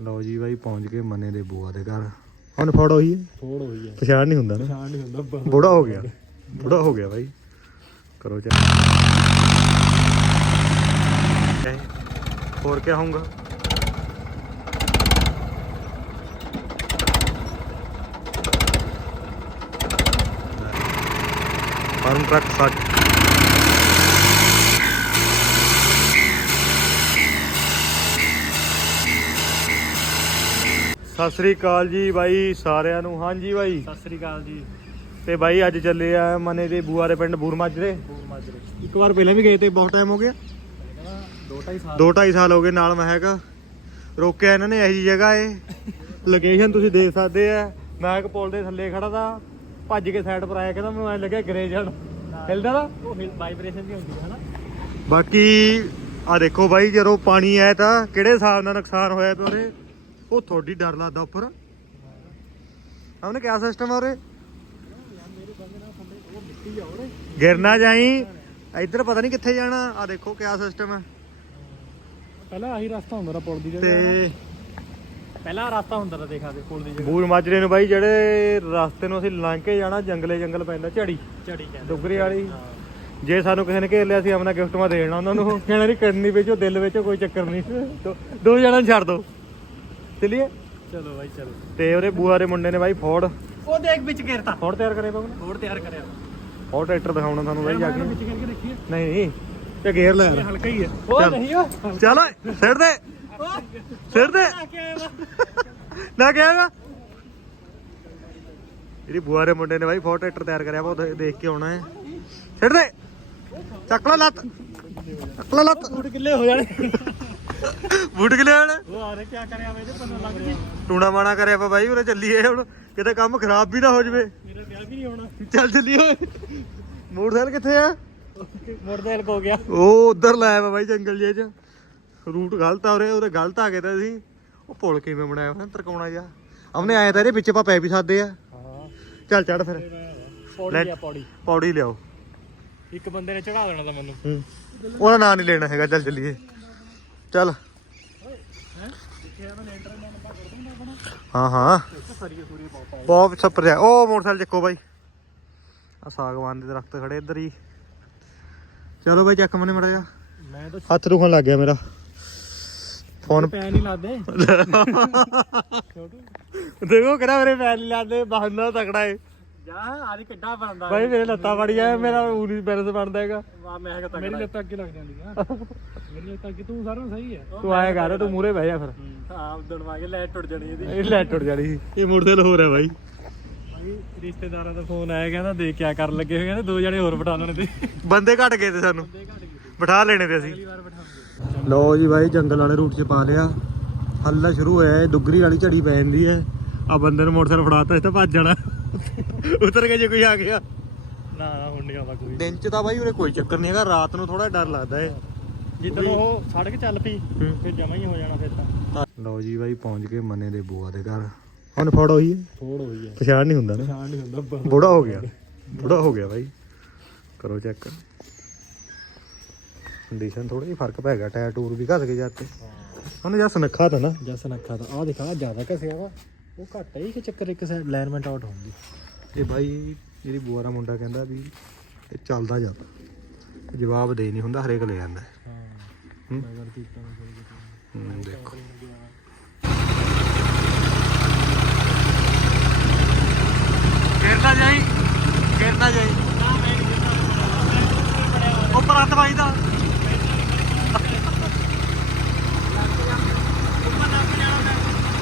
ਲਓ ਜੀ ਬਾਈ ਪਹੁੰਚ ਗਏ ਮੰਨੇ ਦੇ ਬੂਆ ਦੇ ਘਰ। ਹੁਣ ਫੜ ਹੋਈ ਹੈ। ਫੋੜ ਹੋਈ ਹੈ। ਪਛਾਣ ਨਹੀਂ ਹੁੰਦਾ ਨਾ। ਪਛਾਣ ਨਹੀਂ ਹੁੰਦਾ ਬੁੜਾ ਹੋ ਗਿਆ। ਬੁੜਾ ਹੋ ਗਿਆ ਬਾਈ। ਕਰੋ ਚੈੱਕ। ਹੋਰ ਕੀ ਹੋਊਗਾ? ਫਾਰਮ ਟਰੱਕ ਸੱਟ। ਸਤਿ ਸ੍ਰੀ ਅਕਾਲ ਜੀ ਬਾਈ ਸਾਰਿਆਂ ਨੂੰ। ਹਾਂਜੀ ਬਾਈ। ਸਤਿ ਸ੍ਰੀ ਅਕਾਲ ਜੀ। ਤੇ ਬਾਈ ਅੱਜ ਚੱਲੇ ਆ ਮਨੇ ਦੇ ਬੂਆ ਦੇ ਪਿੰਡ ਬੂਰ ਮਾਜਰੇ ਬੂਰ ਮਾਜਰੇ ਇੱਕ ਵਾਰ ਪਹਿਲਾਂ ਵੀ ਗਏ ਤੇ ਬਹੁਤ ਟਾਈਮ ਹੋ ਗਿਆ? ਦੋ ਢਾਈ ਸਾਲ। 2 2.5 ਸਾਲ ਹੋ ਗਏ ਨਾਲ ਮੈਂ ਹੈਗਾ। ਰੋਕਿਆ ਇਹਨਾਂ ਨੇ ਇਹੋ ਜਗ੍ਹਾ ਏ। ਲੋਕੇਸ਼ਨ ਤੁਸੀਂ ਦੇਖ ਸਕਦੇ ਆ। ਮੈਂ ਇੱਕ ਪੁਲ ਦੇ ਥੱਲੇ ਖੜਾ ਤਾ ਭੱਜ ਕੇ ਸਾਈਡ ਪਰ ਆਇਆ ਕਹਿੰਦਾ ਮੈਨੂੰ ਐ ਲੱਗਿਆ ਗਰੇ ਜਾਣ। ਹਿਲਦਾ ਨਾ ਉਹ ਵਾਈਬ੍ਰੇਸ਼ਨ ਨਹੀਂ ਹੁੰਦੀ ਹੈ ਨਾ ਬਾਕੀ ਆ ਦੇਖੋ ਬਾਈ ਜਦੋਂ ਪਾਣੀ ਆਇਆ ਤਾਂ ਕਿਹੜੇ ਹਿਸਾਬ ਨਾਲ ਨੁਕਸਾਨ ਹੋਇਆ ਪਿਆ ਉਹਦੇ? ਉਹ ਥੋੜੀ ਡਰ ਲੱਗਦਾ ਉੱਪਰ? ਉਹਨੇ ਕਿਆ ਸਿਸਟਮ ਆ ਉਰੇ? ਗਿਰਨਾ ਜਾਈ। ਇੱਧਰ ਪਤਾ ਨਹੀਂ ਕਿੱਥੇ ਜਾਣਾ। ਆ ਦੇਖੋ ਕਿਆ ਸਿਸਟਮ ਹੈ ਪਹਿਲਾਂ ਆਹੀ ਰਸਤਾ ਹੁੰਦਾ ਰਾ ਪੁਲ ਦੀ ਤੇ ਪਹਿਲਾਂ ਰਸਤਾ ਹੁੰਦਾ ਰਾ ਦੇਖਾ ਦੇ ਪੁਲ ਦੀ ਜਗ੍ਹਾ। ਬੂਰ ਮਾਜਰੇ ਨੂੰ ਬਾਈ ਜਿਹੜੇ ਰਸਤੇ ਨੂੰ ਅਸੀਂ ਲੰਘ ਕੇ ਜਾਣਾ ਜੰਗਲੇ ਜੰਗਲ ਪੈਂਦਾ ਝੜੀ। ਝੜੀ ਕਹਿੰਦੇ ਡੁਗਰੀ ਵਾਲੀ। ਜੇ ਸਾਨੂੰ ਕਿਸੇ ਨੇ ਘੇਰ ਲਿਆ ਸੀ ਆਪਣਾ ਗਿਫਟ ਮਾ ਦੇਣਾ ਉਹਨਾਂ ਨੂੰ। ਕਹਿਣਾ ਨਹੀਂ ਕਰਨੀ ਵਿੱਚ ਉਹ ਦਿਲ ਵਿੱਚ ਕੋਈ ਚੱਕਰ ਨਹੀਂ ਦੋ- ਜਣਾਂ ਛੱਡ ਦੋ। ਚਲਿਏ? ਚਲੋ ਬਾਈ ਚਲੋ। ਤੇ ਉਹਦੇ ਬੂਆ ਦੇ ਮੁੰਡੇ ਨੇ ਬਾਈ ਫੋਰਡ ਉਹ ਦੇਖ ਵਿੱਚ ਘੇਰਤਾ ਫੋਰਡ ਤਿਆਰ ਕਰੇ ਬਾਬੂ ਫੋੜ ਤਿਆਰ ਕਰਿਆ। ਫੋਰਡ ਟਰੈਕਟਰ ਦਿਖਾਉਣਾ ਤੁਹਾਨੂੰ ਬਾਈ ਜਾ ਕੇ। ਵਿੱਚ ਕਰਕੇ ਦੇਖੀਏ ਨਹੀਂ ਨਹੀਂ ਤੇ ਗੇਰ ਲੈ ਹਲਕਾ ਹੀ ਹੈ। ਉਹ। ਨਹੀਂ ਉਹ ਚੱਲ ਓਏ ਦੇ। ਸਿਰ ਦੇ। ਨਾ ਕਿਹਾਗਾ ਜਿਹੜੀ ਬੂਆ ਦੇ ਮੁੰਡੇ ਨੇ ਬਾਈ ਫੋਰਡ ਟਰੈਕਟਰ ਤਿਆਰ ਕਰਿਆ ਵਾ ਉਹ ਦੇ- ਦੇਖ ਕੇ ਆਉਣਾ ਹੈ। ਸਿਰ ਦੇ। ਚੱਕ ਲੈ ਲੱਤ। ਚੱਕ ਲੈ ਲੱਤ। ਕਿੱਲੇ ਹੋ ਜਾਣੇ। ਬੂਟ ਕੇ ਲਿਆਣ ਉਹ ਆਰੇ ਕੀ ਕਰਿਆ ਵੇ ਇਹਦੇ ਪਤਾ ਲੱਗ ਜੀ। ਟੂਣਾ ਮਾਣਾ ਕਰਿਆ ਪਾ ਬਾਈ ਉਰੇ ਚੱਲੀਏ ਹੁਣ। ਕਿਤੇ ਕੰਮ ਖਰਾਬ ਵੀ ਨਾ ਹੋ ਜਵੇ। ਮੇਰਾ ਵਿਆਹ ਵੀ ਨਹੀਂ ਹੋਣਾ। ਚੱਲ ਚੱਲੀਏ ਓਏ। ਮੋਟਰਸਾਈਕਲ ਕਿੱਥੇ ਆ? ਮੋਟਰਸਾਈਕਲ ਹੋ ਗਿਆ। ਉਹ ਉਧਰ ਲਾਇਆ ਵਾ ਬਾਈ ਜੰਗਲ ਜੇ ਚ। ਰੂਟ ਗਲਤ ਆ ਉਰੇ ਉਹਦੇ ਗਲਤ ਆ ਗਏ ਤਾਂ ਅਸੀਂ। ਉਹ ਪੁਲ ਕਿਵੇਂ ਬਣਾਇਆ ਹੋਇਆ ਤਰਕਾਉਣਾ ਜਿਹਾ। ਉਹਨੇ ਆਇਆ ਤਾਂ ਇਹਦੇ ਵਿੱਚ ਆਪਾਂ ਪੈ ਵੀ ਸਕਦੇ ਆ। ਹਾਂ। ਚੱਲ ਚੜ ਫਿਰ। ਪੌੜੀ ਆ ਪੌੜੀ ਪੌੜੀ। ਲਿਆਓ। ਇੱਕ ਬੰਦੇ ਨੇ ਚੜਾ ਦੇਣਾ ਤਾਂ ਮੈਨੂੰ। ਉਹਦਾ ਨਾਂ ਨਹੀਂ ਲੈਣਾ ਹੈਗਾ ਚੱਲ ਚੱਲੀਏ। ਚੱਲ। ਹਾਂ ਹਾਂ। ਬਹੁਤ ਛੱਪਰ ਜਾ ਉਹ ਮੋਟਰਸਾਈਕਲ ਚੱਕੋ ਬਾਈ। ਆ ਸਾਗਵਾਨ ਦੇ ਦਰਖਤ ਖੜੇ ਇੱਧਰ ਹੀ। ਚਲੋ ਬਾਈ ਚੱਕ ਮਨੇ ਮੜਾ ਜਾ। ਮੈਂ ਤਾਂ ਹੱਥ ਦੁਖਣ ਲੱਗ ਗਿਆ ਮੇਰਾ। ਫੋਨ ਪੈ ਨਹੀਂ ਲਾਦੇ। ਦੇਖੋ ਕਿਹੜਾ ਮੇਰੇ ਪੈਰ ਨਹੀਂ ਲਾਦੇ ਬਹਾਨਾ ਤਕੜਾ ਏ। ਜਾ ਆਦੀ ਕਿੱਡਾ ਬਣਦਾ ਬਾਈ ਮੇਰੇ ਲੱਤਾਂ ਵੜੀ ਆ ਮੇਰਾ ਉਨੀ ਬੈਲੈਂਸ ਬਣਦਾ ਹੈਗਾ। ਵਾ ਮੈਂ ਕਿਹਾ ਮੇਰੀ ਲੱਤਾਂ ਅੱਗੇ ਲੱਗ ਜਾਂਦੀਆਂ ਮੇਰੀ ਲੱਤਾਂ ਅੱਗੇ ਤੂੰ ਸਾਰਾ ਸਹੀ ਹੈ ਤੂੰ ਆਇਆ ਕਰ ਤੂੰ ਮੂਰੇ ਬਹਿ ਜਾ ਫਿਰ। ਕੇ ਲੈ ਟੁੱਟ ਜਾਣੀ ਇਹਦੀ। ਇਹ ਲੈ ਟੁੱਟ ਜਾਣੀ ਇਹ ਹੈ ਬਾਈ। ਰਿਸ਼ਤੇਦਾਰਾਂ ਦਾ ਫੋਨ ਆਇਆ ਕਹਿੰਦਾ ਦੇਖ ਕਿਆ ਕਰਨ ਲੱਗੇ ਹੋਏ ਕਹਿੰਦੇ ਦੋ ਜਣੇ ਹੋਰ ਬਿਠਾ ਲੈਣੇ ਤੇ। ਬੰਦੇ ਘਟ ਗਏ ਤੇ ਸਾਨੂੰ। ਬਿਠਾ ਲੈਣੇ ਤੇ ਅਸੀਂ। ਲੋ ਜੀ ਬਾਈ ਜੰਗਲ ਵਾਲੇ ਰੂਟ 'ਚ ਪਾ ਲਿਆ। ਹੱਲਾ ਸ਼ੁਰੂ ਹੋਇਆ ਹੈ ਦੁੱਗਰੀ ਵਾਲੀ ਝੜੀ ਪੈ ਜਾਂਦੀ ਹੈ। ਆ ਬੰਦੇ ਨੂੰ ਮੋਟਰਸਾਈਕਲ ਫੜਾਤਾ ਇਸ ਤਾਂ ਭੱਜ ਜਾਣਾ। ਉਤਰ ਕੇ ਜੇ ਕੋਈ ਆ ਗਿਆ। ਨਾ ਨਾ ਹੁਣ ਨਹੀਂ ਆਉਂਦਾ ਕੋਈ। ਦਿਨ 'ਚ ਤਾਂ ਬਾਈ ਉਰੇ ਕੋਈ ਚੱਕਰ ਨਹੀਂ ਹੈਗਾ ਰਾਤ ਨੂੰ ਥੋੜਾ ਡਰ ਲੱਗਦਾ ਏ। ਜਿੱਦਣ ਉਹ ਸੜਕ ਚੱਲ ਪਈ। ਫਿਰ ਜਮਾ ਹੀ ਹੋ ਜਾਣਾ ਫਿਰ ਤਾਂ। ਲਓ ਜੀ ਬਾਈ ਪਹੁੰਚ ਗਏ ਮੰਨੇ ਦੇ ਬੂਆ ਦੇ ਘਰ। ਹੁਣ ਫੜ ਹੋਈ ਹੈ ਫੋੜ ਹੋਈ ਹੈ ਪਛਾਣ ਨਹੀਂ ਹੁੰਦਾ ਨਾ। ਪਛਾਣ ਨਹੀਂ ਹੁੰਦਾ ਬੁੜਾ ਹੋ ਗਿਆ। ਬੁੜਾ ਹੋ ਗਿਆ ਬਾਈ। ਕਰੋ ਚੈੱਕ। ਕੰਡੀਸ਼ਨ ਥੋੜੀ ਜਿਹੀ ਫ਼ਰਕ ਪੈ ਗਿਆ ਟਾਇਰ ਟੂਰ ਵੀ ਘਸ ਗਏ ਜਾਂਦੇ ਉਹਨੇ ਜਸ ਨੱਖਾ ਤਾਂ ਨਾ। ਜਸ ਨੱਖਾ ਤਾਂ। ਆ ਦਿਖਾ ਜ਼ਿਆਦਾ ਘਸਿਆ ਵਾ। ਉਹ ਘੱਟ ਹੈ ਕਿ ਚੱਕਰ ਇੱਕ ਸਾਈਡ ਅਲਾਈਨਮੈਂਟ ਆਊਟ ਹੋਊਗੀ। ਇਹ ਬਾਈ ਜਿਹੜੀ ਬੂਆ ਦਾ ਮੁੰਡਾ ਕਹਿੰਦਾ ਵੀ ਇਹ ਚੱਲਦਾ ਜਾਂਦਾ ਜਵਾਬ ਦੇ ਨਹੀਂ ਹੁੰਦਾ ਹਰੇਕ ਲੈ ਜਾਂਦਾ ਹੈ। ਦੇਖੋ। ਗਿਰਦਾ ਜਾਈ ਗਿਰਦਾ ਜਾਈ। ਉੱਪਰ ਹੱਥ ਵਾਈਦਾ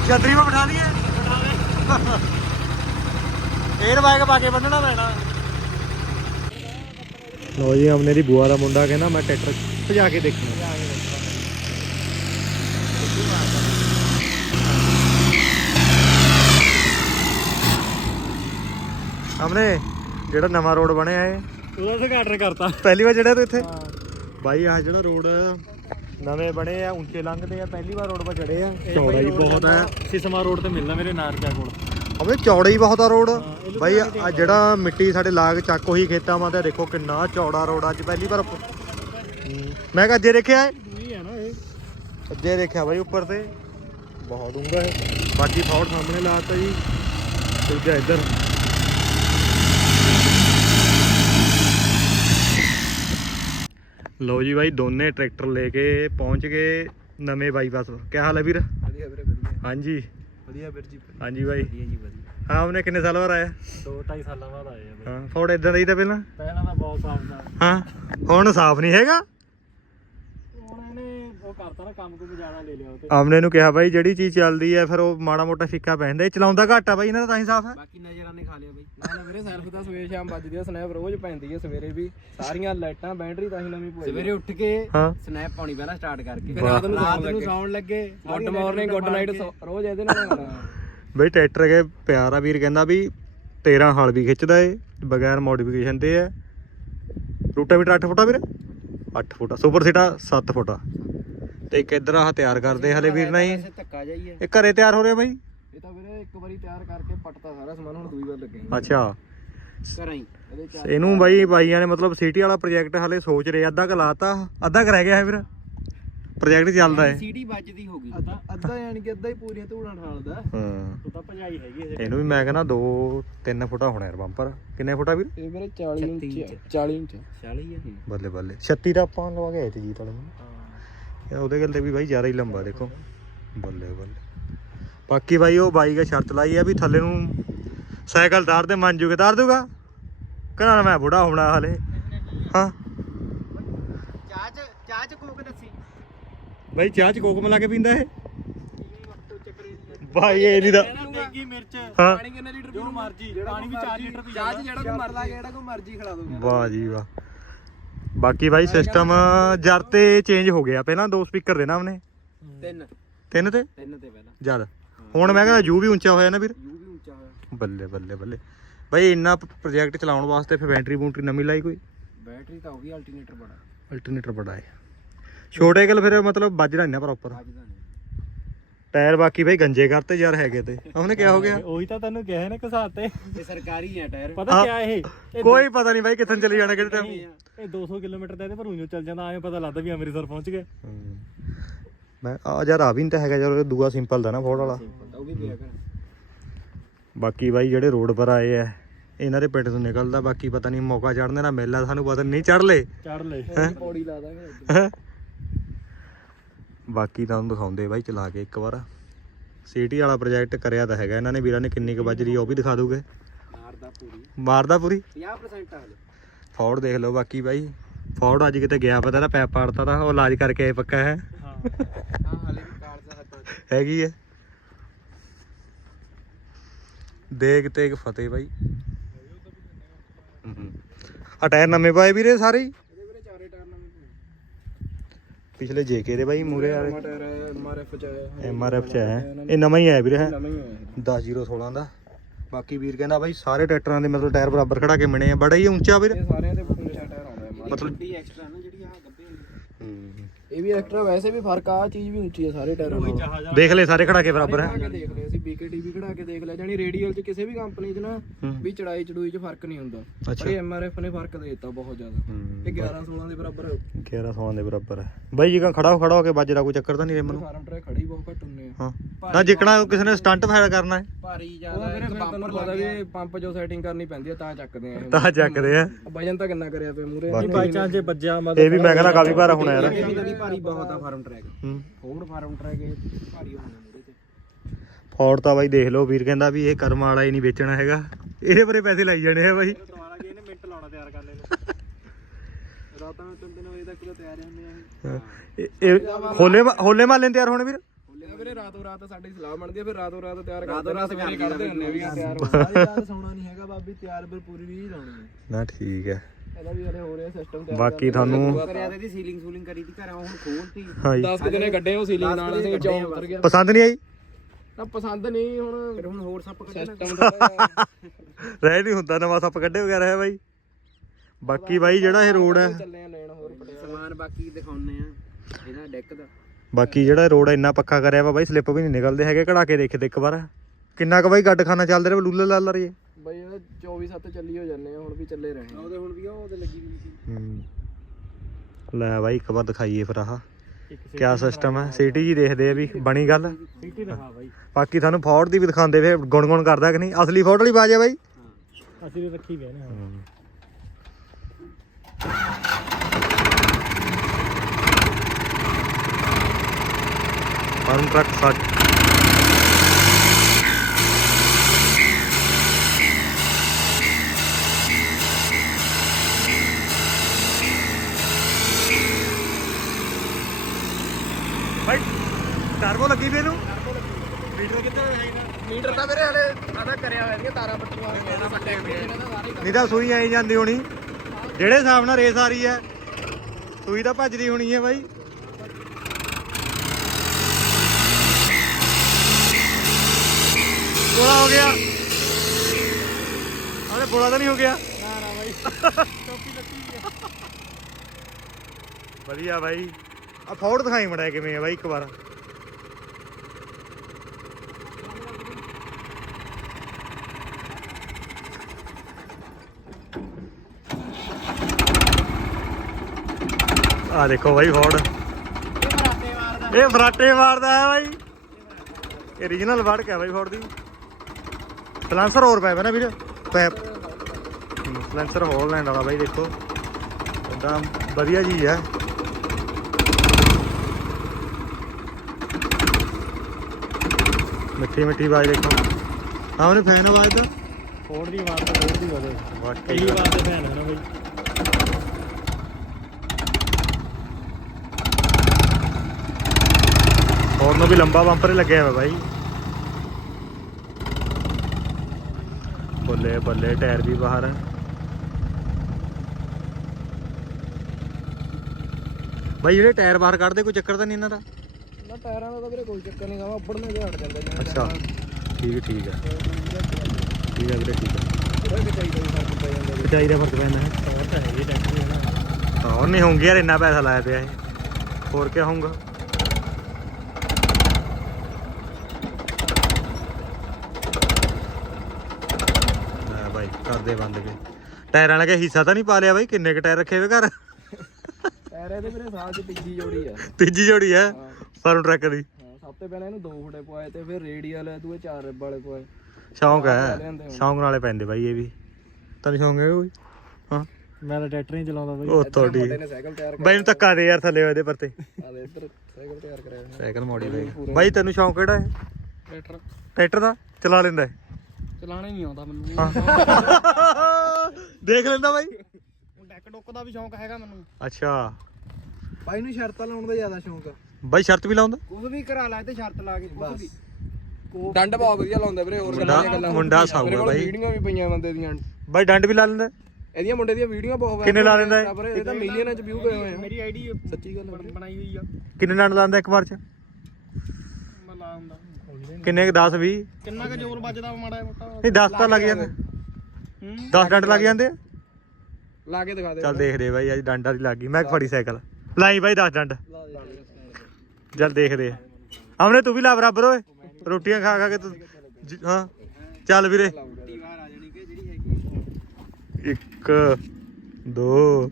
ਛਤਰੀ 'ਮਾ ਬਿਠਾ ਲਈਏ। 에ਅਰ ਬੈਗ ਪਾ ਕੇ ਬੰਨਣਾ ਪੈਣਾ। ਲੋ ਜੀ ਹਮਨੇ ਦੀ ਬੁਆ ਦਾ ਮੁੰਡਾ ਕਹਿੰਦਾ ਮੈਂ ਟਰੈਕਟਰ ਭਜਾ ਕੇ ਦੇਖਣਾ। ਹਮਨੇ ਜਿਹੜਾ ਨਵਾਂ ਰੋਡ ਬਣਿਆ ਏ ਉਹਦਾ ਸਗਾਟਰ ਕਰਤਾ। ਪਹਿਲੀ ਵਾਰ ਜਿਹੜਾ ਤੂੰ ਇੱਥੇ? ਬਾਈ ਆਹ ਜਿਹੜਾ ਰੋਡ ਨਵੇਂ ਬਣੇ ਆ ਉੱਚੇ ਲੰਘਦੇ ਆ ਪਹਿਲੀ ਵਾਰ ਰੋਡ 'ਤੇ ਚੜੇ ਆ। ਇਹ ਚੌੜਾ ਹੀ ਬਈ road ਬਹੁਤ ਹੈ। ਜਾਂਦਾ, ਸਿਸਮਾ ਰੋਡ ਤੇ ਮਿਲਣਾ ਮੇਰੇ ਨਾਨਕਿਆਂ ਕੋਲ। ਆਪਣੇ ਚੌੜਾ ਹੀ ਬਹੁਤ ਆ ਰੋਡ। ਬਾਈ ਆ ਜਿਹੜਾ ਮਿੱਟੀ ਸਾਡੇ ਲਾਗ ਚੱਕ ਹੋਈ ਖੇਤਾਂ ਮਾ ਤੇ ਦੇਖੋ ਕਿੰਨਾ ਚੌੜਾ ਰੋਡ ਅੱਜ ਪਹਿਲੀ ਵਾਰ ਹੂੰ। ਮੈਂ ਕਿਹਾ ਅੱਜੇ ਦੇਖਿਆ ਹੈ ਦੂਈ ਹੈ ਨਾ ਇਹ। ਅੱਜੇ ਦੇਖਿਆ ਬਾਈ ਉੱਪਰ ਤੇ। ਬਹੁਤ ਡੂੰਘਾ ਹੈ। ਬਾਕੀ ਫੌੜ ਸਾਹਮਣੇ ਲਾਤਾ ਜੀ। ਦੂਜਾ ਇੱਧਰ। ਲਓ ਜੀ ਬਾਈ ਦੋਨੇ ਟਰੈਕਟਰ ਲੈ ਕੇ ਪਹੁੰਚ ਗਏ ਨਵੇਂ ਬਾਈਪਾਸ ਕੀ ਹਾਲ ਹੈ ਵੀਰ? ਵਧੀਆ ਵੀਰੇ ਵਧੀਆ। ਹਾਂਜੀ। ਵਧੀਆ ਵੀਰ ਜੀ ਹਾਂਜੀ ਬਾਈ। ਵਧੀਆ ਜੀ ਵਧੀਆ। ਹਾਂ ਉਹਨੇ ਕਿੰਨੇ ਸਾਲ ਬਾਅਦ ਆਇਆ? 2 2.5 ਸਾਲਾਂ ਬਾਅਦ ਆਏ ਆ ਹਾਂ ਫੌੜ ਇਦਾਂ ਦਾ ਹੀ ਤਾਂ ਪਹਿਲਾਂ? ਪਹਿਲਾਂ ਤਾਂ ਬਹੁਤ ਸਾਫ਼ ਦਾ। ਹਾਂ ਹੁਣ ਸਾਫ਼ ਨਹੀਂ ਹੈਗਾ? ਕਰਤਾ ਨਾ ਕੰਮ ਕੁਮ ਜ਼ਿਆਦਾ ਲੈ ਲਿਆ ਉਹ ਤੇ। ਆਮਨੇ ਨੂੰ ਕਿਹਾ ਬਾਈ ਜਿਹੜੀ ਚੀਜ਼ ਚੱਲਦੀ ਹੈ ਫਿਰ ਉਹ ਮਾੜਾ ਮੋਟਾ ਫਿੱਕਾ ਪੈਂਦਾ ਇਹ ਚਲਾਉਂਦਾ ਘੱਟ ਆ ਬਾਈ ਇਹਨਾਂ ਦਾ ਤਾਂ ਹੀ ਸਾਫ਼ ਹੈ। ਬਾਕੀ ਨਜ਼ਰਾਂ ਨੇ ਖਾ ਲਿਆ ਬਈ। ਨਾ ਨਾ ਵੀਰੇ ਸੈਲਫ ਤਾਂ ਸਵੇਰ ਸ਼ਾਮ ਵੱਜਦੀ ਆ ਸਨੈਪ ਰੋਜ਼ ਪੈਂਦੀ ਆ ਸਵੇਰੇ ਵੀ। ਸਾਰੀਆਂ ਲਾਈਟਾਂ ਬੈਟਰੀ ਤਾਂ ਹੀ ਨਵੀਂ ਪਵਾਈ ਸਵੇਰੇ ਉੱਠ ਕੇ ਹਾਂ। ਸਨੈਪ ਪਾਉਣੀ ਪਹਿਲਾਂ ਸਟਾਰਟ ਕਰਕੇ। ਵਾਹ। ਰਾਤ ਨੂੰ ਰਾਤ ਨੂੰ ਸੌਣ ਲੱਗੇ ਗੁੱਡ ਮਾਰਨਿੰਗ ਗੁੱਡ ਨਾਈਟ ਰੋਜ਼ ਇਹਦੇ ਨਾਲ ਹੋਣਾ। ਬਈ ਟਰੈਕਟਰ ਕੇ ਪਿਆਰਾ ਵੀਰ ਕਹਿੰਦਾ ਵੀ 13 ਹਲ ਵੀ ਖਿੱਚਦਾ ਏ ਬਗੈਰ ਮੋਡੀਫਿਕੇਸ਼ਨ ਦੇ ਹੈ ਰੂਟਾ ਵੀ 8 ਫੁੱਟਾ ਵੀਰ? 8 ਫੁੱਟਾ ਸੁਪਰ ਸੀਟਾ 7 ਫੁੱਟਾ। ਤੇ ਇੱਕ ਇੱਧਰ ਆਹ ਤਿਆਰ ਕਰਦੇ ਹਲੇ ਵੀਰ ਧੱਕਾ ਜਾਈਏ ਇਹ ਘਰੇ ਤਿਆਰ ਹੋ ਰਿਹਾ ਬਾਈ? ਇਹ ਤਾਂ ਵੀਰੇ ਇੱਕ ਵਾਰੀ ਤਿਆਰ ਕਰਕੇ ਪੱਟਤਾ ਸਾਰਾ ਸਮਾਨ ਹੁਣ ਦੂਈ ਵਾਰ ਲੱਗੇ ਅੱਛਾ। ਘਰਾਂ ਹੀ ਇਹਨੂੰ ਬਾਈ ਬਾਈਆਂ ਨੇ ਮਤਲਬ ਸਿਟੀ ਵਾਲਾ ਪ੍ਰੋਜੈਕਟ ਹਲੇ ਸੋਚ ਰਹੇ ਅੱਧਾ ਕੁ ਲਾਤਾ ਅੱਧਾ ਕੁ ਰਹਿ ਗਿਆ ਹੈ ਵੀਰ। ਪ੍ਰੋਜੈਕਟ ਚੱਲਦਾ ਹੈ। ਸੀਡੀ ਵੱਜਦੀ ਹੋਗੀ ਅੱਧਾ ਅੱਧਾ ਯਾਨੀ ਕਿ ਅੱਧਾ ਹੀ ਪੂਰੀਆਂ ਧੂੜਾਂ ਠਾਲਦਾ। ਹਾਂ। ਤੂੰ ਤਾਂ ਭਜਾਈ ਹੈਗੀ ਇਹ ਇਹਨੂੰ ਵੀ ਮੈਂ ਕਹਿੰਦਾ 2 3 ਫੁੱਟਾ ਹੋਣਾ ਯਾਰ ਬੰਪਰ ਕਿੰਨੇ ਫੁੱਟਾ ਵੀਰ? ਇਹ ਵੀਰੇ 40 ਇੰਚ 40 ਇੰਚ। 40 ਹੈ ਬੱਲੇ ਬੱਲੇ। 36 ਦਾ ਆਪਾਂ ਲਵਾ ਗਏ ਤੇ ਜੀ ਤਲ ਨੂੰ। ਯਾਰ ਉਹਦੇ ਗੱਲ ਤੇ ਵੀ ਬਾਈ ਜ਼ਿਆਦਾ ਹੀ ਲੰਬਾ ਦੇਖੋ। ਬੱਲੇ ਬੱਲੇ। ਬਾਕੀ ਬਾਈ ਉਹ ਬਾਈ ਦਾ ਸ਼ਰਤ ਲਾਈ ਆ ਵੀ ਥੱਲੇ ਨੂੰ ਸਾਈਕਲ ਤਾਰ ਦੇ ਮੰਨ ਜੂਗੇ ਤਾਰ ਦੂਗਾ ਕਹਿੰਦਾ ਮੈਂ ਬੁੜਾ ਹੋਣਾ ਹਲੇ। ਹਾਂ। ਚਾਹ ਚ ਕੋਕ ਦੱਸੀ। ਬਾਈ ਚਾਹ ਚ ਕੋਕ ਮਿਲਾ ਕੇ ਪੀਂਦਾ ਇਹ? ਬਾਈ ਇਹ ਨਹੀਂ ਦਾ ਦੇਗੀ ਮਿਰਚ ਹਾਂ। ਪਾਣੀ ਕਿੰਨੇ ਲੀਟਰ ਪੀਣਾ ਮਰਜ਼ੀ ਪਾਣੀ ਵੀ 4 ਲੀਟਰ ਪੀ ਚਾਹ ਚ ਜਿਹੜਾ ਕੋ ਮਰਲਾ ਜਿਹੜਾ ਕੋ ਮਰਜ਼ੀ ਖਿਲਾ ਦੋਗੇ ਵਾਹ ਜੀ ਵਾਹ। ਬਾਕੀ ਬਾਈ ਸਿਸਟਮ ਜਰ ਤੇ ਚੇਂਜ ਹੋ ਗਿਆ। ਪਹਿਲਾਂ ਦੋ ਸਪੀਕਰ ਦੇ ਨਾ ਉਹਨੇ। ਤਿੰਨ। ਤਿੰਨ ਤੇ? ਤਿੰਨ ਤੇ ਪਹਿਲਾਂ। ਜਦ। ਹੁਣ ਮੈਂ ਕਹਿੰਦਾ ਯੂ ਵੀ ਉੱਚਾ ਹੋਇਆ ਨਾ ਵੀਰ। ਯੂ ਵੀ ਉੱਚਾ ਹੋਇਆ। ਬੱਲੇ ਬੱਲੇ ਬੱਲੇ। ਬਾਈ ਇੰਨਾ ਪ੍ਰੋਜੈਕਟ ਚਲਾਉਣ ਵਾਸਤੇ ਫਿਰ ਬੈਟਰੀ ਬੂਟਰੀ ਨਵੀਂ ਲਾਈ ਕੋਈ? ਬੈਟਰੀ ਤਾਂ ਉਹ ਵੀ ਅਲਟਰਨੇਟਰ ਬੜਾ। ਅਲਟਰਨੇਟਰ ਬੜਾ ਹੈ। ਛੋਟੇ ਗਲ ਫਿਰ ਮਤਲਬ ਵੱਜਣਾ ਨਹੀਂ ਨਾ ਪ੍ਰੋਪਰ ਵੱਜਦਾ ਨਹੀਂ ਟਾਇਰ ਬਾਕੀ ਬਾਈ ਗੰਜੇ ਕਰਤੇ ਯਾਰ ਹੈਗੇ ਤੇ। ਉਹਨੇ ਕਿਹਾ ਹੋ ਗਿਆ? ਉਹੀ ਤਾਂ ਤੈਨੂੰ ਕਿਹਾ ਨੇ ਘਸਾਤੇ। ਇਹ ਸਰਕਾਰੀ ਹੈ ਟਾਇਰ। ਪਤਾ। ਕਿਆ ਇਹ? ਕੋਈ ਪਤਾ ਨਹੀਂ ਬਾਈ ਕਿੱਥੇ ਨੂੰ ਚਲੇ ਜਾਣਾ ਕਿਹੜੇ ਟਾਈਮ ਇਹ 200 ਕਿਲੋਮੀਟਰ ਦਾ ਇਹਦੇ ਪਰ ਉਂਝੋਂ ਚੱਲ ਜਾਂਦਾ ਐਂ ਪਤਾ ਲੱਗਦਾ ਵੀ ਅੰਮ੍ਰਿਤਸਰ ਪਹੁੰਚ ਗਏ। ਮੈਂ ਆ ਯਾਰ ਆ ਵੀ ਨਹੀਂ ਤਾਂ ਹੈਗਾ ਯਾਰ ਉਹ ਦੂਆ ਸਿੰਪਲ ਦਾ ਨਾ ਫੋੜ ਵਾਲਾ। ਉਹ ਵੀ ਪਿਆ ਕਰ ਬਾਕੀ ਬਾਈ ਜਿਹੜੇ ਰੋਡ ਪਰ ਆਏ ਆ ਇਹਨਾਂ ਦੇ ਪਿੰਡ ਤੋਂ ਨਿਕਲਦਾ ਬਾਕੀ ਪਤਾ ਨਹੀਂ ਮੌਕਾ ਚੜਨੇ ਦਾ ਮੇਲਾ ਸਾਨੂੰ ਪਤਾ ਨਹੀਂ ਚੜ ਲੇ ਚੜ ਲੈ ਪੌੜੀ ਲਾ ਦਾਂਗੇ। ਹੈਂ? ਬਾਕੀ ਤੁਹਾਨੂੰ ਦਿਖਾਉਂਦੇ ਬਾਈ ਚਲਾ ਕੇ ਇੱਕ ਵਾਰ। ਸਿਟੀ ਵਾਲਾ ਪ੍ਰੋਜੈਕਟ ਕਰਿਆ ਤਾਂ ਹੈਗਾ ਇਹਨਾਂ ਨੇ ਵੀਰਾਂ ਨੇ ਕਿੰਨੀ ਕੁ ਵੱਜਰੀ ਉਹ ਵੀ ਦਿਖਾ ਦੂਗੇ ਮਾਰਦਾ ਪੂਰੀ। ਮਾਰਦਾ ਪੂਰੀ 50% ਆ ਹਲੇ। ਫੌੜ ਦੇਖ ਲਓ ਬਾਕੀ ਬਾਈ। ਫੌੜ ਅੱਜ ਕਿਤੇ ਗਿਆ ਪਤਾ ਤਾਂ ਪੈਪ ਪਾੜਤਾ ਤਾਂ ਉਹ ਇਲਾਜ ਕਰਕੇ ਆਏ ਪੱਕਾ ਹੈ। ਹਾਂ। ਹਾਂ ਹਲੇ ਵੀ ਕਾਰਡ ਦਾ ਹੱਥ ਹੈਗੀ ਹੈ ਦੇਖ ਤੇਗ ਫਤਿਹ ਬਾਈ। ਆ ਟਾਇਰ ਨਵੇਂ ਪਾਏ ਵੀਰੇ ਸਾਰੇ ਹੀ? ਇਹਦੇ ਵੀਰੇ ਚਾਰੇ ਟਾਇਰ ਨਵੇਂ ਪਿਛਲੇ ਜੇਕੇ ਦੇ ਬਾਈ ਮੂਰੇ ਵਾਲੇ ਐਮਆਰਐਫ ਚ ਆਇਆ ਐਮਆਰਐਫ ਚ ਹੈ। ਇਹ ਨਵਾਂ ਹੀ ਆਇਆ ਵੀਰੇ। ਹੈ ਨਵਾਂ ਹੀ। ਹੋਇਆ 10016 ਦਾ। ਬਾਕੀ ਵੀਰ ਕਹਿੰਦਾ ਬਾਈ ਸਾਰੇ ਟਰੈਕਟਰਾਂ ਦੇ ਮਤਲਬ ਟਾਇਰ ਬਰਾਬਰ ਖੜਾ ਕੇ ਮਿਣੇ ਆ। ਬੜਾ ਹੀ ਉੱਚਾ ਵੀਰ। ਸਾਰਿਆਂ ਦੇ 55 ਟਾਇਰ ਆਉਂਦਾ ਮਤਲਬ- ਐਕਸਟਰਾ ਨਾ ਇਹ ਵੀ ਐਕਸਟਰਾ ਵੈਸੇ ਵੀ ਫ਼ਰਕ ਆ ਚੀਜ਼ ਵੀ ਉੱਚੀ ਹੈ ਸਾਰੇ ਟਾਇਰਾਂ ਨਾਲੋਂ। ਦੇਖ ਲੈ ਸਾਰੇ ਖੜਾ ਕੇ ਬਰਾਬਰ ਹੈ। ਖੜਾ ਕੇ ਦੇਖ ਲਿਆ ਅਸੀਂ ਬੀਕੇਟੀਵੀ ਖੜਾ ਕੇ ਦੇਖ ਲਿਆ ਜਾਨੀ ਰੇਡੀਅਲ ਚ ਕਿਸੇ ਵੀ ਕੰਪਨੀ ਚ ਨਾ। ਵੀ ਚੜਾਈ ਚੜੂਈ ਚ ਫ਼ਰਕ ਨਹੀਂ ਹੁੰਦਾ। ਅੱਛਾ। ਪਰ ਇਹ ਐਮਆਰਐਫ ਨੇ ਫ਼ਰਕ ਦੇ ਦਿੱਤਾ ਬਹੁਤ ਜ਼ਿਆਦਾ। ਹੂੰ। ਇਹ 11 16 ਦੇ ਬਰਾਬਰ 11 ਸੌ ਦੇ ਬਰਾਬਰ ਹੈ। ਬਾਈ ਜੀ ਕਾ ਖੜਾ ਹੋ ਖੜਾ ਹੋ ਕੇ ਵੱਜਦਾ ਕੋਈ ਚੱਕਰ ਤਾਂ ਨਹੀਂ ਰੇ ਮੈਨੂੰ ਫਾਰਮ ਟਰੈਕ ਖੜੀ ਬਹੁਤ ਘੱਟ ਹੁੰਨੇ ਆ। ਹਾਂ। ਨਾ ਜਿੱਕਣਾ ਕਿਸੇ ਨੇ ਸਟੰਟ ਫਾਇਰ ਕਰਨਾ ਹੈ। ਭਾਰੀ ਜ਼ਿਆਦਾ ਇੱਕ ਪੰਪ ਪਤਾ ਵੀ ਪੰਪ ਜੋ ਸੈਟਿੰਗ ਕਰਨੀ ਪੈਂਦੀ ਆ ਤਾਂ ਚੱਕਦੇ ਆ ਇਹ। ਤਾਂ ਚੱਕਦੇ ਆ। ਵਜਨ ਤਾਂ ਕਿੰਨਾ ਕਰਿਆ ਪਿਆ ਮੂਰੇ ਬਾਕੀ- ਬਾਈ ਚਾਂਸ ਜੇ ਵੱਜਿਆ ਇਹ ਵੀ ਮੈਂ ਕਹਿੰਦਾ ਕਾਫੀ ਭਾਰਾ ਹੋਣਾ ਯਾਰ। ਇਹ ਵੀ ਨਹੀਂ ਭਾਰੀ ਬਹੁਤ ਆ ਫਾਰਮ ਟਰੈਕ ਹੂੰ। ਫੋਰਡ ਫਾਰਮ ਟਰੈਕ ਇਹ ਭਾਰੀ ਹੋਣਾ ਮੂਰੇ ਤੇ। ਫੋਰਡ ਤਾਂ ਬਾਈ ਦੇਖ ਲਓ ਵੀਰ ਕਹਿੰਦਾ ਵੀ ਇਹ ਕਰਮ ਵਾਲਾ ਹੀ ਨਹੀਂ ਵੇਚਣਾ ਹੈਗਾ। ਇਹਦੇ ਪਰੇ ਪੈਸੇ ਲਾਈ ਜਾਣੇ ਆ ਬਾਈ। ਦੁਬਾਰਾ ਕਿ ਇਹਨੇ ਮਿੰਟ ਲਾਉਣਾ ਤਿਆਰ ਕਰ ਲੈਣਾ ਰਾਤਾਂ ਨੂੰ ਤਿੰਨ ਤਿੰਨ ਵਜੇ ਤੱਕ ਤਾਂ ਤਿਆਰ ਹੁੰਦੇ ਆ ਹਾਂ। ਇਹ ਇਹ ਹੋਲੇ ਮਾ- ਹੋਲੇ ਮਾਲੇ ਨੂੰ ਤਿਆਰ ਹੋਣੇ ਵੀਰ? ਵੀਰੇ ਰਾਤੋਂ ਰਾਤ ਸਾਡੀ ਸਲਾਹ ਬਣਦੀ ਆ ਫਿਰ ਰਾਤੋਂ ਰਾਤ ਤਿਆਰ ਕਰਦੇ ਰਾਤ ਸਵੇਰੇ ਕੱਢਦੇ ਹੁੰਦੇ ਵੀ ਤਿਆਰ ਹੋ ਰਾਤ ਸੌਣਾ ਨਹੀਂ ਹੈਗਾ ਬਾਬੀ ਤਿਆਰ ਫਿਰ ਪੂਰੀ ਵੀ ਲਾਉਣੀ ਹੈ। ਨਾ ਠੀਕ ਹੈ। ਇਹਦਾ ਵੀ ਹਲੇ ਹੋ ਰਿਹਾ ਸਿਸਟਮ ਤੇ ਬਾਕੀ ਤੁਹਾਨੂੰ ਕਰਿਆ ਤੇ ਦੀ ਸੀਲਿੰਗ ਸੂਲਿੰਗ ਕਰੀ ਤੀ ਘਰਾਂ ਹੁਣ ਖੋਲਤੀ ਹਾਂ ਜੀ 10 ਦਿਨੇ ਕੱਢੇ ਉਹ ਸੀਲਿੰਗ ਨਾਲ ਅਸੀਂ ਚੌਂ ਉਤਰ ਗਿਆ ਪਸੰਦ ਨਹੀਂ ਆਈ? ਨਾ ਪਸੰਦ ਨਹੀਂ ਹੁਣ ਫਿਰ ਹੁਣ ਹੋਰ ਸੱਪ ਕੱਢਣਾ। ਸਿਸਟਮ ਰਹਿ ਨਹੀਂ ਹੁੰਦਾ ਨਵਾਂ ਸੱਪ ਕੱਢੇ ਵਗੈਰਾ ਹੈ ਬਾਈ। ਬਾਕੀ ਬਾਈ ਜਿਹੜਾ ਇਹ ਰੋਡ ਹੈ। ਚੱਲੇ ਆ ਲੈਣ ਹੋਰ ਸਮਾਨ ਬਾਕੀ ਦਿਖਾਉਣੇ ਆ। ਇਹਦਾ ਡੈਕ ਦਾ। ਬਾਕੀ ਜਿਹੜਾ ਰੋਡ ਇੰਨਾ ਪੱਕਾ ਕਰਿਆ ਵਾ ਬਾਈ ਸਲਿੱਪ ਵੀ ਨਹੀਂ ਨਿਕਲਦੇ ਹੈਗੇ ਕਢਾ ਕੇ ਦੇਖੇ ਤੇ ਇੱਕ ਵਾਰ। ਕਿੰਨਾ ਕੁ ਬਾਈ ਗੱਡ ਖਾਨਾ ਚੱਲਦੇ ਰਹੇ ਲੂਲੇ ਲਾਲ ਰਹੀ ਬਈ ਇਹਦਾ 24 7 ਚੱਲੀ ਹੋ ਜਾਂਦੇ ਆ ਹੁਣ ਵੀ ਚੱਲੇ ਰਹੇ ਉਹਦੇ ਹੁਣ ਵੀ ਆ ਉਹਦੇ ਲੱਗੀ ਵੀ ਸੀ। ਹੂੰ। ਲੈ ਬਾਈ ਇੱਕ ਵਾਰ ਦਿਖਾਈਏ ਫਿਰ ਆਹ। ਕਿਆ ਸਿਸਟਮ ਹੈ ਸਿਟੀ ਜੀ ਦੇਖਦੇ ਆ ਵੀ ਬਣੀ ਗੱਲ। ਸਿੱਟੀ ਦਿਖਾ ਬਾਈ। ਬਾਕੀ ਤੁਹਾਨੂੰ ਫੋਰਡ ਦੀ ਵੀ ਦਿਖਾਉਂਦੇ ਵੇ ਗੁਣ ਗੁਣ ਕਰਦਾ ਕਿ ਨਹੀਂ। ਅਸਲੀ ਫੋਰਡ ਵਾਲੀ ਬਾਜ ਹੈ ਬਾਈ। ਅਸੀਂ ਰੱਖੀ ਗਏ ਨੇ ਫਾਰਮ ਟਰੱਕ ਸੱਟ ਭਾਈ ਟਰਬੋ ਲੱਗੀ ਵੀ ਇਹਨੂੰ? ਮੀਟਰ ਕਿੱਥੇ ਹੈ ਮੀਟਰ ਤਾਂ ਮੇਰੇ ਹਲੇ ਆਦਾ ਕਰਿਆ ਹੋਇਆ ਸੀ ਤਾਰਾਂ ਪੱਟੀਆਂ ਹੋਈਆਂ ਸਾਰੇ ਨਹੀਂ ਤਾਂ ਸੂਈ ਆਈ ਜਾਂਦੀ ਹੋਣੀ। ਜਿਹੜੇ ਹਿਸਾਬ ਨਾਲ ਰੇਸ ਆ ਰਹੀ ਹੈ ਸੂਈ ਤਾਂ ਭੱਜਦੀ ਹੋਣੀ ਹੈ ਬਾਈ। ਬੋਲਾ ਹੋ ਗਿਆ। ਅਰੇ ਬੋਲਾ ਤਾਂ ਨਹੀਂ ਹੋ ਗਿਆ। ਨਾ ਨਾ ਬਾਈ ਟੋਪੀ ਲੱਗੀ ਵਧੀਆ ਬਾਈ। ਆ ਫੋੜ ਦਿਖਾਈ ਮੜਾ ਕਿਵੇਂ ਆ ਬਾਈ ਇੱਕ ਵਾਰ। ਆ ਦੇਖੋ ਬਾਈ ਫੋੜ। ਇਹ ਫਰਾਟੇ ਮਾਰਦਾ ਹੈ ਬਾਈ। ਇਹ ਰੀਜਨਲ ਵੜ ਕੇ ਬਾਈ ਫੋੜ ਦੀ। ਸਲੈਂਸਰ ਹੋਰ ਪੈਪ ਹੈ ਨਾ ਵੀਰ ਪੈਪ ਸਲੈਂਸਰ ਹੋਰ ਲੈਣ ਵਾਲਾ ਬਾਈ ਦੇਖੋ। ਇਦਾਂ ਵਧੀਆ ਜੀ ਹੈ। ਮਿੱਠੀ ਮਿੱਠੀ ਆਵਾਜ਼ ਦੇਖੋ। ਹਾਂ ਉਹਨੇ ਫੈਨ ਆਵਾਜ਼ ਦਾ? ਫੋੜ ਦੀ ਆਵਾਜ਼ ਤਾਂ ਫੋੜ ਦੀ ਵਧੇ ਵਾਕਈ ਕਈ ਵਾਰ ਤੇ ਭੈਣ ਹੈ ਨਾ ਬਾਈ। ਹੋਰ ਨੂੰ ਵੀ ਲੰਬਾ ਬੰਪਰ ਲੱਗਿਆ ਹੋਇਆ ਬਾਈ। ਬੱਲੇ ਬੱਲੇ ਟਾਇਰ ਵੀ ਬਾਹਰ ਹੈ ਬਾਈ ਜਿਹੜੇ ਟਾਇਰ ਬਾਹਰ ਕੱਢਦੇ ਕੋਈ ਚੱਕਰ ਤਾਂ ਨਹੀਂ ਇਹਨਾਂ ਦਾ? ਨਾ ਟਾਇਰਾਂ ਦਾ ਤਾਂ ਵੀਰੇ ਕੋਈ ਚੱਕਰ ਨਹੀਂ ਗਾ ਉੱਪਰ ਨੂੰ ਜਿਹਾ ਹਟ ਜਾਂਦਾ ਜਿਵੇਂ ਅੱਛਾ। ਠੀਕ ਠੀਕ ਹੈ ਠੀਕ ਹੈ ਵੀਰੇ ਠੀਕ ਹੈ ਉਹਦਾ ਕਿ ਚਾਹੀਦਾ ਵੀ ਫ਼ਰਕ ਪੈ ਜਾਂਦਾ ਖਚਾਈ ਦਾ ਫ਼ਰਕ ਪੈਂਦਾ ਹੈ। ਹੋਰ ਤਾਂ ਹੈਗੀ ਟੈਕਸੀ ਨਾ। ਹਾਂ ਨਹੀਂ ਹੋਊਗੀ ਯਾਰ ਇੰਨਾ ਪੈਸਾ ਲਾਇਆ ਪਿਆ ਇਹ। ਹੋਰ ਕੀ ਹੋਊਗਾ ਲੈ ਬਾਈ ਕਰਦੇ ਬੰਦ ਕੇ। ਟਾਇਰਾਂ ਲਗੇ ਹਿੱਸਾ ਤਾਂ ਨਹੀਂ ਪਾ ਲਿਆ ਬਾਈ ਕਿੰਨੇ ਕ ਟਾਇਰ ਰੱਖੇ ਹੋਏ ਘਰ? ਟਾਇਰ ਇਹਦੇ ਵੀਰੇ ਸਾਲ ਚ ਤੀਜੀ ਜੋੜੀ ਆ। ਤੀਜੀ ਜੋੜੀ ਹਾਂ। ਫਾਰਮ ਟਰੱਕ ਦੀ। ਹਾਂ, ਸਭ ਤੋਂ ਪਹਿਲਾਂ ਇਹਨੂੰ ਦੋ ਫੁੱਟੇ ਪਵਾਏ ਤੇ ਫਿਰ ਰੇਡੀਅਲ ਹੈ ਦੂਏ ਚਾਰ ਰਿਬ ਵਾਲੇ ਪਵਾਏ। ਸ਼ੌਂਕ ਹੈ। ਸ਼ੌਂਕ ਨਾਲੇ ਪੈਂਦੇ ਬਾਈ ਇਹ ਵੀ। ਤੈਨੂੰ ਸ਼ੌਂਕ ਹੈ ਕੋਈ? ਹਾਂ। ਮੈਂ ਤਾਂ ਟਰੈਕਟਰ ਨਹੀਂ ਚਲਾਉਂਦਾ ਬਾਈ। ਉਹ ਤੁਹਾਡੀ ਮੁੰਡੇ ਨੇ ਸਾਈਕਲ ਤਿਆਰ ਬਾਈ ਨੂੰ ਧੱਕਾ ਦੇ ਯਾਰ ਥੱਲੇ ਇਹਦੇ ਪਰ ਤੇ। ਆ ਦੇ ਇੱਧਰ ਸਾਈਕਲ ਤਿਆਰ ਕਰਿਆ ਹੋਇਆ। ਸਾਈਕਲ ਮੋੜੀ ਬਾਈ। ਬਾਈ ਤੈਨੂੰ ਸ਼ੌਂਕ ਕਿਹੜਾ ਹੈ? ਟਰੈਕਟਰ। ਟਰੈਕਟਰ ਦਾ? ਚਲਾ ਲੈਂਦਾ ਹੈ। ਚਲਾਣਾ ਹੀ ਨਹੀਂ ਆਉਂਦਾ ਮੈਨੂੰ। ਦੇਖ ਲੈਂਦਾ ਬਾਈ। ਡੈਕ ਡੁੱਕ ਦਾ ਵੀ ਸ਼ੌਂਕ ਹੈਗਾ ਮੈਨੂੰ। ਅੱਛਾ। ਬਾਈ ਨੂੰ ਸ਼ਰਤਾਂ ਲਾਉਣ ਦਾ ਜ਼ਿਆਦਾ ਸ਼ੌਂਕ ਆ। ਬਾਈ ਸ਼ਰਤ ਵੀ ਲਾਉਂਦਾ? ਕੁਝ ਵੀ ਕਰਾ ਲੈ ਤੇ ਸ਼ਰਤ ਲਾ ਕੇ ਕੁਝ ਵੀ। ਡੰਡ ਬਹੁਤ ਵਧੀਆ ਲਾਉਂਦਾ ਵੀਰੇ ਹੋਰ ਮੁੰਡਾ ਮੁੰਡਾ ਸਾਊ ਹੈ ਬਾਈ। ਵੀਡੀਓ ਵੀ ਪਈਆਂ ਬੰਦੇ ਦੀਆਂ। ਬਾਈ ਡੰਡ ਵੀ ਲਾ ਲੈਂਦਾ? ਇਹਦੀਆਂ ਮੁੰਡੇ ਦੀਆਂ ਵੀਡੀਓ ਬਹੁਤ ਕਿੰਨੇ ਲਾ ਲੈਂਦਾ ਇਹ? ਵੀਰੇ ਇਹ ਤਾਂ ਮਿਲੀਅਨਾਂ ਚ ਵਿਊ ਗਏ ਹੋਏ ਆ। ਮੇਰੀ ਆਈਡੀ ਸੱਚੀ ਗੱਲ ਬਣਾਈ ਹੋਈ ਆ। ਕਿੰਨੇ ਡੰਡ ਲਾਉਂਦਾ ਇੱਕ ਵਾਰ ਚ? ਮੈਂ ਲਾ ਕਿੰਨੇ 10 20 ਕਿੰਨਾ ਕੁ ਜ਼ੋਰ ਵੱਜਦਾ ਮਾੜਾ ਮੋਟਾ? ਨਹੀਂ 10 ਤਾਂ ਲੱਗ ਜਾਂਦੇ। ਹੂੰ? 10 ਡੰਡ ਲੱਗ ਜਾਂਦੇ? ਲਾ ਕੇ ਦਿਖਾ ਦੇ। ਚੱਲ ਦੇਖਦੇ ਬਾਈ ਅੱਜ ਡੰਡਾਂ ਦੀ ਲੱਗ ਗਈ। ਮੈਂ ਫੜੀ ਸਾਈਕਲ। ਲਾਈ ਬਾਈ 10 ਡੰਡ। ਚੱਲ ਦੇਖਦੇ ਆਮਨੇ ਤੂੰ ਵੀ ਲਾ ਬਰਾਬਰ ਓਏ। ਰੋਟੀਆਂ ਖਾ ਖਾ ਕੇ ਤੂੰ ਹਾਂ। ਚੱਲ ਵੀਰੇ। ਦੀਵਾਰ ਆ ਜਾਣੀ ਕਿ ਜਿਹੜੀ ਹੈਗੀ 1 2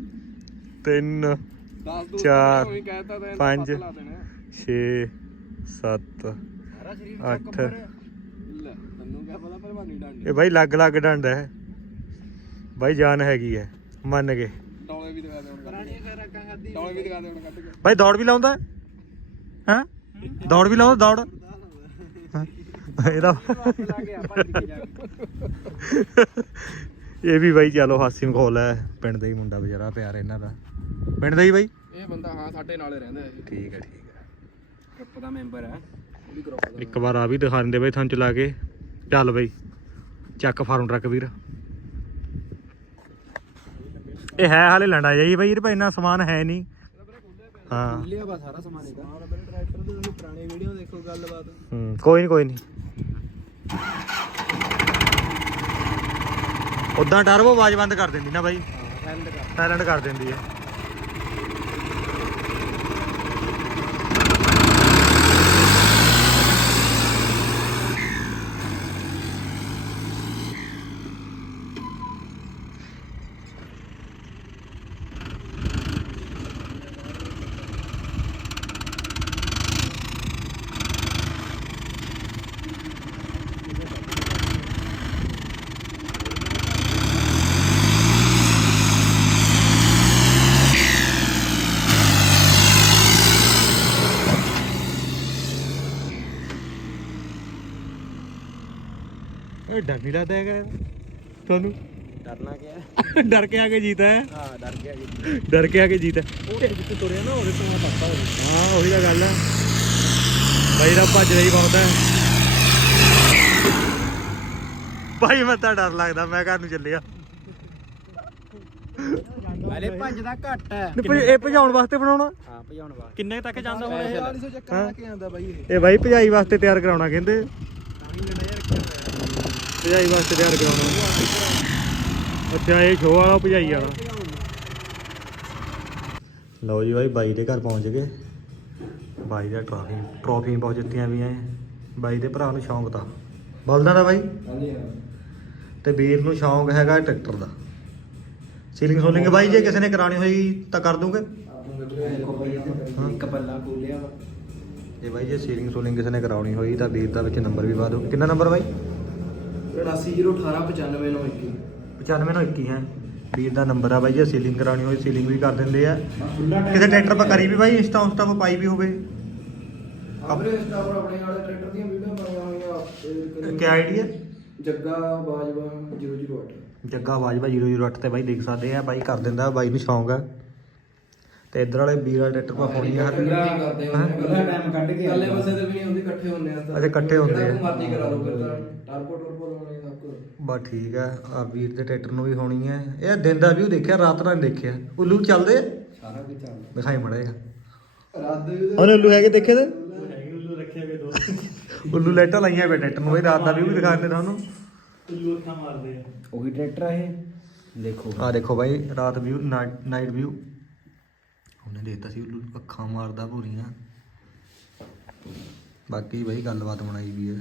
3 10 ਦੂ ਚਾਰ, ਉਹੀ ਕਹਿਤਾ ਤਾਂ ਪੰਜ। 6 7 ਸਾਰਾ ਸਰੀਰ ਅੱਠ। ਲੈ ਤੈਨੂੰ ਕਿਆ ਪਤਾ ਭਲਵਾਨੀ ਡਾਂਡੀ ਇਹ ਬਾਈ ਲੱਗ ਲੱਗ ਡੰਡ ਹੈ। ਬਾਈ ਜਾਨ ਹੈਗੀ ਹੈ ਮੰਨ ਕੇ। ਡੌਲੇ ਵੀ ਦਿਖਾ ਦੇ ਹੁਣ ਪੁਰਾਣੀਆਂ ਕਰ ਰੱਖਾਂ ਖਾਦੀ ਡੌਲੇ ਵੀ ਦਿਖਾ ਦੇ ਹੁਣ ਕੱਢ ਕੇ। ਬਾਈ ਦੌੜ ਵੀ ਲਾਉਂਦਾ ਹੈ? ਦੌੜ ਵੀ ਲਾਉਂਦਾ ਦੌੜ? ਇਹਦਾ ਇਹ ਵੀ ਬਾਈ ਚਲੋ ਹਾਸੀ ਮਖੌਲ ਹੈ। ਪਿੰਡ ਦਾ ਹੀ ਮੁੰਡਾ ਵਿਚਾਰਾ ਪਿਆਰ ਇਹਨਾਂ ਦਾ। ਪਿੰਡ ਦਾ ਹੀ ਬਾਈ? ਇਹ ਬੰਦਾ ਹਾਂ ਸਾਡੇ ਨਾਲੇ ਰਹਿੰਦਾ ਠੀਕ ਹੈ ਠੀਕ ਹੈ। ਗਰੁੱਪ ਦਾ ਮੈਂਬਰ ਹੈ। ਇੱਕ ਵਾਰ ਆ ਵੀ ਦਿਖਾ ਦਿੰਦੇ ਬਾਈ ਤੁਹਾਨੂੰ ਚਲਾ ਕੇ। ਚੱਲ ਬਾਈ ਚੱਕ ਫਾਰਮ ਟਰੱਕ ਵੀਰ। ਇਹ ਹੈ ਹਾਲੇ ਲੰਡਾ ਜਾਈ ਬਾਈ ਇਹ ਭਾਈ ਇੰਨਾ ਸਮਾਨ ਹੈ ਨਹੀਂ। ਹਾਂ। ਲਿਆ ਬਾ ਸਾਰਾ ਸਮਾਨ ਇਹਦਾ ਹਾਂ ਮੇਰੇ ਟਰੈਕਟਰ ਦੇ ਤੁਸੀਂ ਪੁਰਾਣੇ ਵੀਡੀਓ ਦੇਖੋ ਗੱਲਬਾਤ ਹੂੰ ਕੋਈ ਨਹੀਂ ਕੋਈ ਨਹੀਂ ਉਦਾਂ ਟਰਬੋ ਆਵਾਜ਼ ਬੰਦ ਕਰ ਦਿੰਦੀ ਨਾ ਬਾਈ। ਸਾਇਲੈਂਟ ਕਰ। ਦਿੰਦੀ ਹੈ ਇਹ ਡਰ ਨਹੀਂ ਲੱਗਦਾ ਹੈਗਾ ਤੁਹਾਨੂੰ? ਡਰਨਾ ਕਿਆ? ਡਰ ਕੇ ਆ ਕੇ ਜੀਤਾ ਹੈ? ਹਾਂ ਡਰ ਗਿਆ ਜੀ ਡਰ ਕੇ ਆ ਕੇ ਜੀਤਾ ਉਹ ਜਿੱਥੇ ਤੁਰਿਆ ਨਾ ਉਹਦੇ ਤੋਂ ਮੈਂ ਹੋਵੇ ਹਾਂ ਉਹੀ ਤਾਂ ਗੱਲ ਹੈ। ਬਾਈ ਦਾ ਭੱਜ ਰਹੀ ਬਹੁਤ ਹੈ। ਭਾਈ ਮੈਂ ਤਾਂ ਡਰ ਲੱਗਦਾ ਮੈਂ ਘਰ ਨੂੰ ਚੱਲਿਆ। ਪਹਿਲੇ ਭੱਜਦਾ ਘੱਟ ਹੈ। ਇਹ ਭਜਾਉਣ ਵਾਸਤੇ ਬਣਾਉਣਾ? ਹਾਂ ਭਜਾਉਣ ਵਾਸਤੇ। ਕਿੰਨੇ ਤੱਕ ਜਾਂਦਾ ਹੁਣ ਇਹ? 400 ਚੱਕਰ ਲਾ ਕੇ ਆਂਦਾ ਬਾਈ ਇਹ? ਇਹ ਬਾਈ ਭਜਾਈ ਵਾਸਤੇ ਤਿਆਰ ਕਰਾਉਣਾ ਕਹਿੰਦੇ ਤਾਂ ਹੀ ਲੜਾਈ ਰੱਖਿਆ ਹੋਇਆ ਭਜਾਈ ਵਾਸਤੇ ਤਿਆਰ ਕਰਾਉਣਾ। ਅੱਛਾ ਇਹ ਸ਼ੋਅ ਵਾਲਾ ਭਜਾਈ ਵਾਲਾ। ਲਓ ਜੀ ਬਾਈ ਬਾਈ ਦੇ ਘਰ ਪਹੁੰਚ ਗਏ। ਬਾਈ ਦਾ ਟਰਾਫੀ ਟਰਾਫੀ ਬਹੁਤ ਜਿੱਤੀਆਂ ਵੀ ਐ ਬਾਈ ਦੇ ਭਰਾ ਨੂੰ ਸ਼ੌਂਕ ਤਾਂ। ਬਲਦਾਂ ਦਾ ਬਾਈ? ਤੇ ਵੀਰ ਨੂੰ ਸ਼ੌਂਕ ਹੈਗਾ ਟਰੈਕਟਰ ਦਾ। ਸੀਲਿੰਗ ਸੋਲਿੰਗ ਬਾਈ ਜੇ ਕਿਸੇ ਨੇ ਕਰਾਣੀ ਹੋਈ ਤਾਂ ਕਰ ਦੂੰਗੇ? ਇੱਕ ਪੱਲਾ ਖੋਲਿਆ ਵਾ ਜੇ ਬਾਈ ਜੇ ਸੀਲਿੰਗ ਸੋਲਿੰਗ ਕਿਸੇ ਨੇ ਕਰਾਉਣੀ ਹੋਈ ਤਾਂ ਵੀਰ ਦਾ ਵਿੱਚ ਨੰਬਰ ਵੀ ਪਾ ਦਿਓ। ਕਿੰਨਾ ਨੰਬਰ ਬਾਈ? 8901895 ਨੂੰ 95 ਨੂੰ 21 ਹੈ। ਵੀਰ ਦਾ ਨੰਬਰ ਆ ਬਾਈ ਜੇ ਸੀਲਿੰਗ ਕਰਾਉਣੀ ਹੋਈ ਸੀਲਿੰਗ ਵੀ ਕਰ ਦਿੰਦੇ ਆ। ਕਿਸੇ ਟਰੈਕਟਰ ਪਰ ਕਰੀ ਵੀ ਬਾਈ ਇੰਸਟਾ ਉਸਟਾ ਪਰ ਪਾਈ ਵੀ ਹੋਵੇ। ਆਪਣੇ ਸਟਾਫਰ ਆਪਣੇ ਵਾਲੇ ਟਰੈਕਟਰ ਦੀਆਂ ਵੀਡੀਓ ਪਾਈਆਂ ਹੋਈਆਂ ਕੀ ਆਈਡੀ ਹੈ? ਜੱਗਾ ਬਾਜਵਾ 008 ਜੱਗਾ ਬਾਜਵਾ 008 ਤੇ ਬਾਈ ਦੇਖ ਸਕਦੇ ਆ ਬਾਈ ਕਰ ਦਿੰਦਾ ਬਾਈ ਨੂੰ ਸ਼ੌਂਕ ਆ। ਤੇ ਇਧਰ ਵਾਲੇ ਵੀਰ ਵਾਲੇ ਟਰੈਕਟਰ ਪਾ ਹੋਣੀ ਆ ਕਰਦੇ ਹੁੰਦੇ ਟਾਈਮ ਕੱਢ ਕੇ ਕੱਲੇ ਪਾਸੇ ਤੇ ਵੀ ਨਹੀਂ ਹੁੰਦੀ ਇਕੱਠੇ ਹੁੰਦੇ ਆ ਤਾਂ। ਅੱਛਾ, ਇਕੱਠੇ ਹੁੰਦੇ ਆ। ਜਿਹੜਾ ਮਰਜ਼ੀ ਕਰਾ ਲਓ ਤਾਂ ਟਰਬੋ ਟਰਬੋ ਬਸ ਠੀਕ ਆ ਆ ਵੀਰ ਦੇ ਟਰੈਕਟਰ ਨੂੰ ਵੀ ਹੋਣੀ ਹੈ ਇਹ ਦਿਨ ਦਾ ਵੀ ਦੇਖਿਆ ਰਾਤ ਦਾ ਨਹੀਂ ਦੇਖਿਆ। ਉੱਲੂ ਚੱਲਦੇ ਆ? ਸਾਰਾ ਕੁਝ ਚੱਲਦਾ। ਦਿਖਾਈ ਮੜੇਗਾ ਰਾਤ ਦੇ ਵੀ ਉਹਨੇ ਉੱਲੂ ਹੈਗੇ ਦੇਖੇ ਤੇ? ਉੱਲੂ ਲਾਈਟਾਂ ਲਾਈਆਂ ਵੇ ਟਰੈਕਟਰ ਨੂੰ। ਇਹ ਰਾਤ ਦਾ ਵੀ ਦਿਖਾ ਦਿੰਦਾ ਉਹਨੂੰ ਉਹੀ ਟਰੈਕਟਰ ਆ ਇਹ? ਦੇਖੋ। ਆ ਦੇਖੋ ਬਾਈ ਰਾਤ ਵਿਊ ਨਾਈਟ ਵਿਊ ਉਹਨੇ ਦੇਤਾ ਸੀ ਉੱਲੂ ਅੱਖਾਂ ਮਾਰਦਾ ਪੂਰੀਆਂ ਬਾਕੀ ਬਾਈ ਗੱਲਬਾਤ ਬਣਾਈ ਵੀ ਹੈ